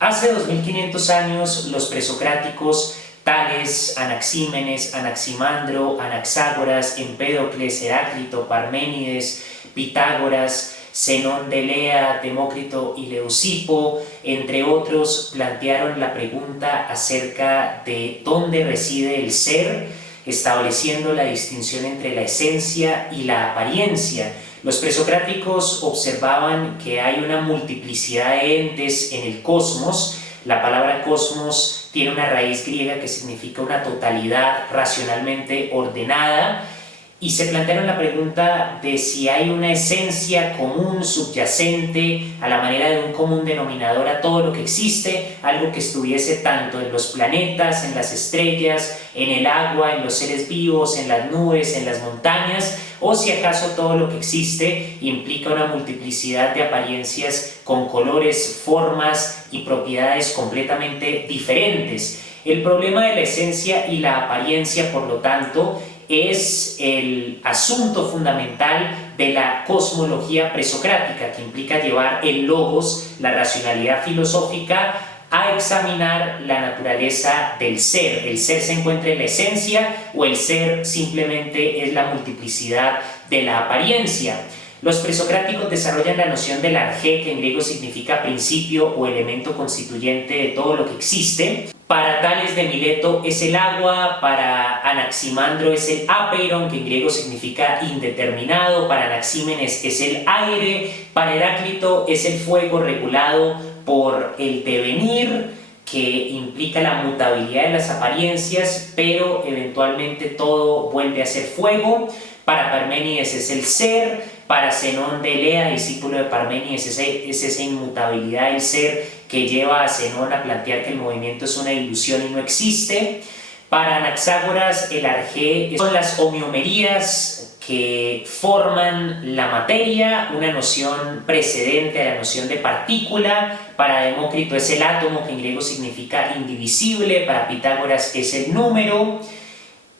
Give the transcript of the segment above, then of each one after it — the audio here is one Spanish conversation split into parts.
Hace 2500 años los presocráticos Tales, Anaxímenes, Anaximandro, Anaxágoras, Empédocles, Heráclito, Parménides, Pitágoras, Zenón de Elea, Demócrito y Leucipo, entre otros, plantearon la pregunta acerca de dónde reside el ser, estableciendo la distinción entre la esencia y la apariencia. Los presocráticos observaban que hay una multiplicidad de entes en el cosmos. La palabra cosmos tiene una raíz griega que significa una totalidad racionalmente ordenada, y se plantearon la pregunta de si hay una esencia común subyacente a la manera de un común denominador a todo lo que existe, algo que estuviese tanto en los planetas, en las estrellas, en el agua, en los seres vivos, en las nubes, en las montañas, o si acaso todo lo que existe implica una multiplicidad de apariencias con colores, formas y propiedades completamente diferentes. El problema de la esencia y la apariencia, por lo tanto, es el asunto fundamental de la cosmología presocrática, que implica llevar el logos, la racionalidad filosófica, a examinar la naturaleza del ser. ¿El ser se encuentra en la esencia o el ser simplemente es la multiplicidad de la apariencia? Los presocráticos desarrollan la noción del arjé, que en griego significa principio o elemento constituyente de todo lo que existe. Para Tales de Mileto es el agua, para Anaximandro es el apeiron, que en griego significa indeterminado, para Anaxímenes es el aire, para Heráclito es el fuego regulado por el devenir, que implica la mutabilidad de las apariencias, pero eventualmente todo vuelve a ser fuego. Para Parménides es el ser, para Zenón de Elea, discípulo de Parménides, es esa inmutabilidad del ser que lleva a Zenón a plantear que el movimiento es una ilusión y no existe. Para Anaxágoras, el arjé son las homeomerías que forman la materia, una noción precedente a la noción de partícula. Para Demócrito es el átomo, que en griego significa indivisible. Para Pitágoras es el número.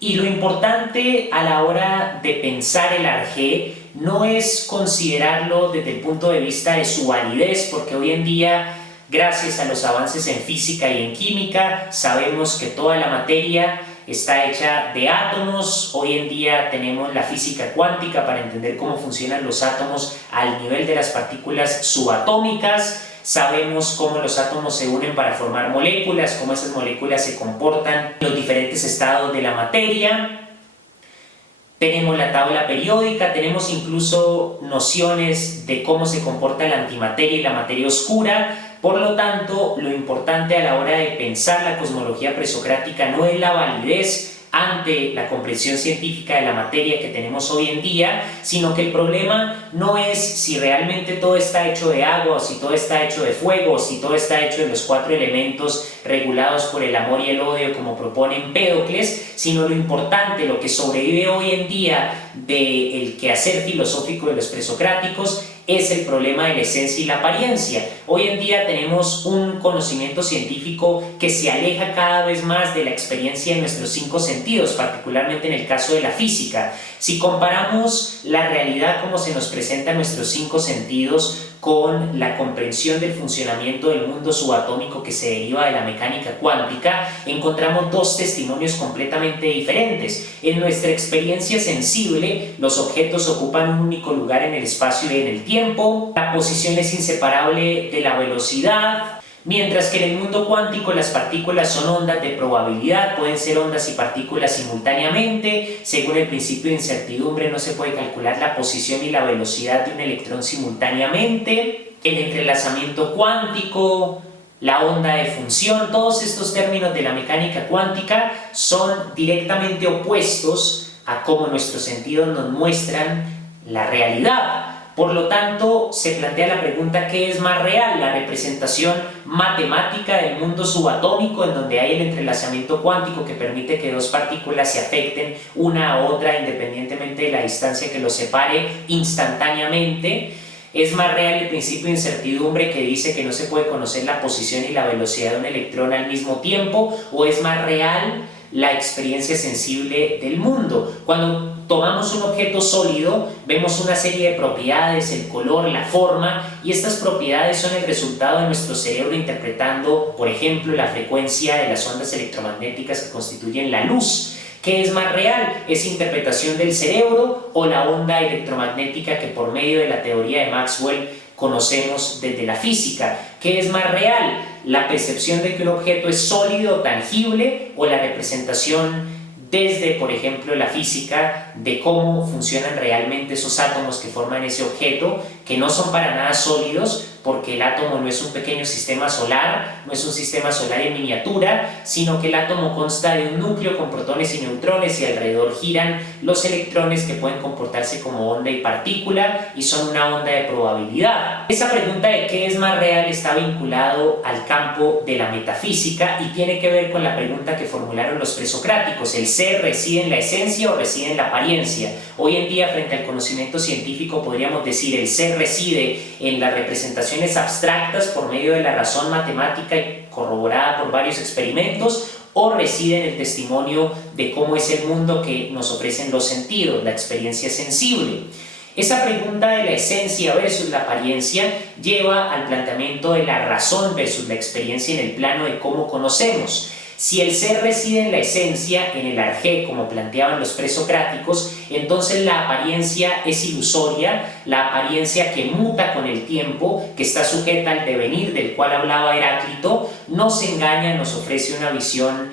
Y lo importante a la hora de pensar el arjé no es considerarlo desde el punto de vista de su validez, porque hoy en día, gracias a los avances en física y en química, sabemos que toda la materia está hecha de átomos. Hoy en día tenemos la física cuántica para entender cómo funcionan los átomos al nivel de las partículas subatómicas. Sabemos cómo los átomos se unen para formar moléculas, cómo esas moléculas se comportan en los diferentes estados de la materia. Tenemos la tabla periódica, tenemos incluso nociones de cómo se comporta la antimateria y la materia oscura. Por lo tanto, lo importante a la hora de pensar la cosmología presocrática no es la validez ante la comprensión científica de la materia que tenemos hoy en día, sino que el problema no es si realmente todo está hecho de agua, o si todo está hecho de fuego, o si todo está hecho de los 4 elementos regulados por el amor y el odio, como propone Empédocles, sino lo importante, lo que sobrevive hoy en día del quehacer filosófico de los presocráticos, es el problema de la esencia y la apariencia. Hoy en día tenemos un conocimiento científico que se aleja cada vez más de la experiencia de nuestros 5 sentidos, particularmente en el caso de la física. Si comparamos la realidad como se nos presenta en nuestros 5 sentidos con la comprensión del funcionamiento del mundo subatómico que se deriva de la mecánica cuántica, encontramos 2 testimonios completamente diferentes. En nuestra experiencia sensible, los objetos ocupan un único lugar en el espacio y en el tiempo, la posición es inseparable de la velocidad, mientras que en el mundo cuántico las partículas son ondas de probabilidad, pueden ser ondas y partículas simultáneamente. Según el principio de incertidumbre, no se puede calcular la posición y la velocidad de un electrón simultáneamente. El entrelazamiento cuántico, la onda de función, todos estos términos de la mecánica cuántica son directamente opuestos a cómo nuestros sentidos nos muestran la realidad. Por lo tanto, se plantea la pregunta: ¿qué es más real? ¿La representación matemática del mundo subatómico, en donde hay el entrelazamiento cuántico que permite que 2 partículas se afecten una a otra independientemente de la distancia que los separe instantáneamente? ¿Es más real el principio de incertidumbre, que dice que no se puede conocer la posición y la velocidad de un electrón al mismo tiempo? ¿O es más real la experiencia sensible del mundo? Cuando tomamos un objeto sólido, vemos una serie de propiedades, el color, la forma, y estas propiedades son el resultado de nuestro cerebro interpretando, por ejemplo, la frecuencia de las ondas electromagnéticas que constituyen la luz. ¿Qué es más real? ¿Esa interpretación del cerebro o la onda electromagnética que por medio de la teoría de Maxwell conocemos desde la física? ¿Qué es más real? ¿La percepción de que un objeto es sólido, tangible, o la representación desde, por ejemplo, la física de cómo funcionan realmente esos átomos que forman ese objeto, que no son para nada sólidos, porque el átomo no es un pequeño sistema solar, no es un sistema solar en miniatura, sino que el átomo consta de un núcleo con protones y neutrones y alrededor giran los electrones que pueden comportarse como onda y partícula y son una onda de probabilidad. Esa pregunta de qué es más real está vinculado al campo de la metafísica y tiene que ver con la pregunta que formularon los presocráticos: ¿el ser reside en la esencia o reside en la apariencia? Hoy en día, frente al conocimiento científico, podríamos decir el ser reside en las representaciones abstractas por medio de la razón matemática y corroborada por varios experimentos, o reside en el testimonio de cómo es el mundo que nos ofrecen los sentidos, la experiencia sensible. Esa pregunta de la esencia versus la apariencia lleva al planteamiento de la razón versus la experiencia en el plano de cómo conocemos. Si el ser reside en la esencia, en el arjé, como planteaban los presocráticos, entonces la apariencia es ilusoria, la apariencia que muta con el tiempo, que está sujeta al devenir del cual hablaba Heráclito, nos engaña, nos ofrece una visión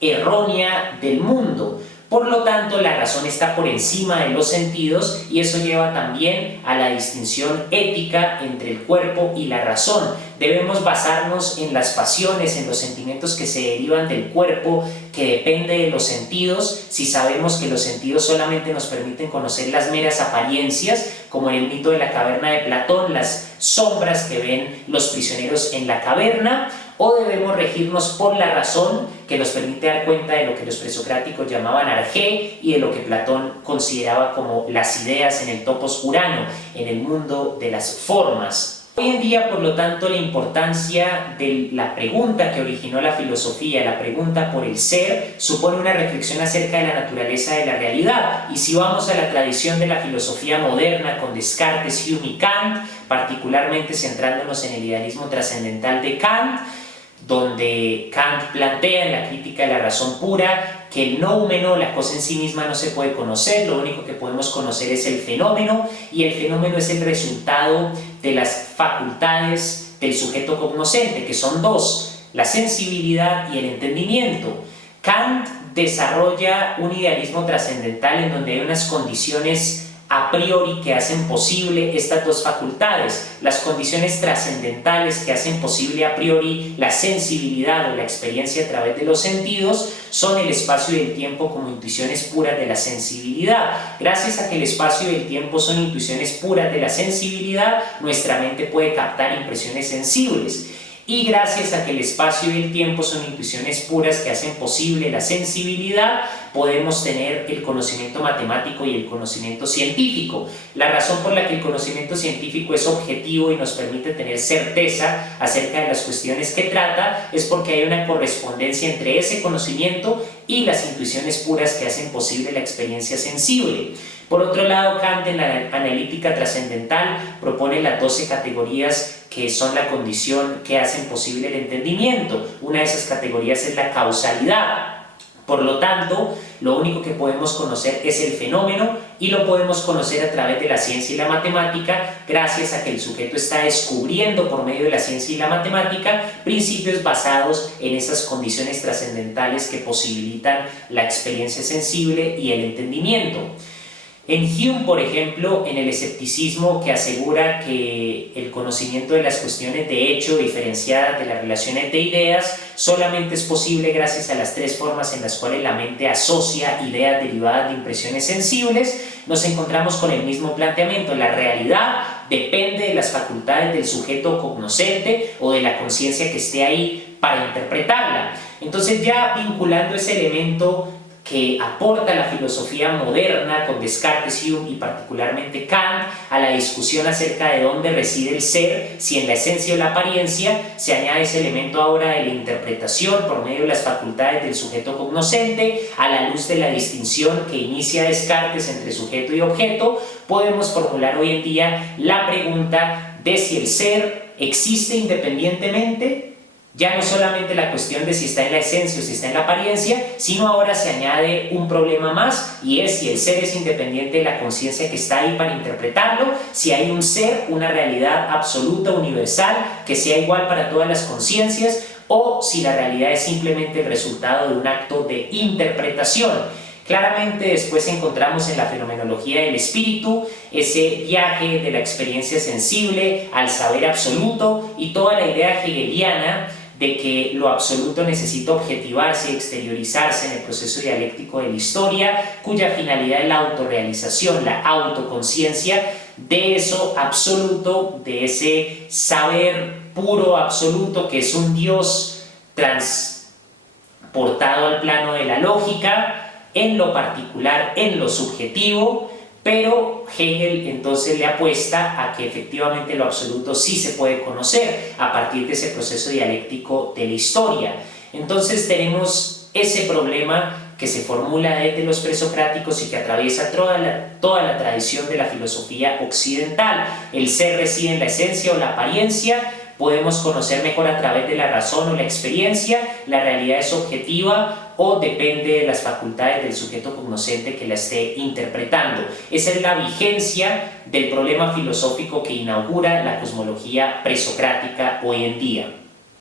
errónea del mundo. Por lo tanto, la razón está por encima de los sentidos y eso lleva también a la distinción ética entre el cuerpo y la razón. Debemos basarnos en las pasiones, en los sentimientos que se derivan del cuerpo, que depende de los sentidos. Si sabemos que los sentidos solamente nos permiten conocer las meras apariencias, como en el mito de la caverna de Platón, las sombras que ven los prisioneros en la caverna, o debemos regirnos por la razón, que nos permite dar cuenta de lo que los presocráticos llamaban arjé y de lo que Platón consideraba como las ideas en el topos urano, en el mundo de las formas. Hoy en día, por lo tanto, la importancia de la pregunta que originó la filosofía, la pregunta por el ser, supone una reflexión acerca de la naturaleza de la realidad. Y si vamos a la tradición de la filosofía moderna con Descartes, Hume y Kant, particularmente centrándonos en el idealismo trascendental de Kant, donde Kant plantea en la crítica de la razón pura que el noumeno, la cosa en sí misma, no se puede conocer, lo único que podemos conocer es el fenómeno, y el fenómeno es el resultado de las facultades del sujeto cognoscente, que son dos: la sensibilidad y el entendimiento. Kant desarrolla un idealismo trascendental en donde hay unas condiciones a priori que hacen posible estas dos facultades. Las condiciones trascendentales que hacen posible a priori la sensibilidad o la experiencia a través de los sentidos son el espacio y el tiempo como intuiciones puras de la sensibilidad. Gracias a que el espacio y el tiempo son intuiciones puras de la sensibilidad, nuestra mente puede captar impresiones sensibles. Y gracias a que el espacio y el tiempo son intuiciones puras que hacen posible la sensibilidad, podemos tener el conocimiento matemático y el conocimiento científico. La razón por la que el conocimiento científico es objetivo y nos permite tener certeza acerca de las cuestiones que trata es porque hay una correspondencia entre ese conocimiento y las intuiciones puras que hacen posible la experiencia sensible. Por otro lado, Kant en la analítica trascendental propone las 12 categorías que son la condición que hacen posible el entendimiento. Una de esas categorías es la causalidad. Por lo tanto, lo único que podemos conocer es el fenómeno y lo podemos conocer a través de la ciencia y la matemática, gracias a que el sujeto está descubriendo por medio de la ciencia y la matemática principios basados en esas condiciones trascendentales que posibilitan la experiencia sensible y el entendimiento. En Hume, por ejemplo, en el escepticismo que asegura que el conocimiento de las cuestiones de hecho diferenciadas de las relaciones de ideas solamente es posible gracias a las tres formas en las cuales la mente asocia ideas derivadas de impresiones sensibles, nos encontramos con el mismo planteamiento. La realidad depende de las facultades del sujeto cognoscente o de la conciencia que esté ahí para interpretarla. Entonces, ya vinculando ese elemento que aporta la filosofía moderna con Descartes, Hume y particularmente Kant a la discusión acerca de dónde reside el ser, si en la esencia o la apariencia. Se añade ese elemento ahora de la interpretación por medio de las facultades del sujeto cognoscente. A la luz de la distinción que inicia Descartes entre sujeto y objeto, podemos formular hoy en día la pregunta de si el ser existe independientemente. Ya no solamente la cuestión de si está en la esencia o si está en la apariencia, sino ahora se añade un problema más, y es si el ser es independiente de la conciencia que está ahí para interpretarlo, si hay un ser, una realidad absoluta, universal, que sea igual para todas las conciencias, o si la realidad es simplemente el resultado de un acto de interpretación. Claramente después encontramos en la fenomenología del espíritu ese viaje de la experiencia sensible al saber absoluto y toda la idea hegeliana de que lo absoluto necesita objetivarse y exteriorizarse en el proceso dialéctico de la historia, cuya finalidad es la autorrealización, la autoconciencia de eso absoluto, de ese saber puro absoluto que es un Dios transportado al plano de la lógica, en lo particular, en lo subjetivo. Pero Hegel entonces le apuesta a que efectivamente lo absoluto sí se puede conocer a partir de ese proceso dialéctico de la historia. Entonces tenemos ese problema que se formula desde los presocráticos y que atraviesa toda la tradición de la filosofía occidental. El ser reside en la esencia o la apariencia. Podemos conocer mejor a través de la razón o la experiencia. La realidad es objetiva o depende de las facultades del sujeto cognoscente que la esté interpretando. Esa es la vigencia del problema filosófico que inaugura la cosmología presocrática hoy en día.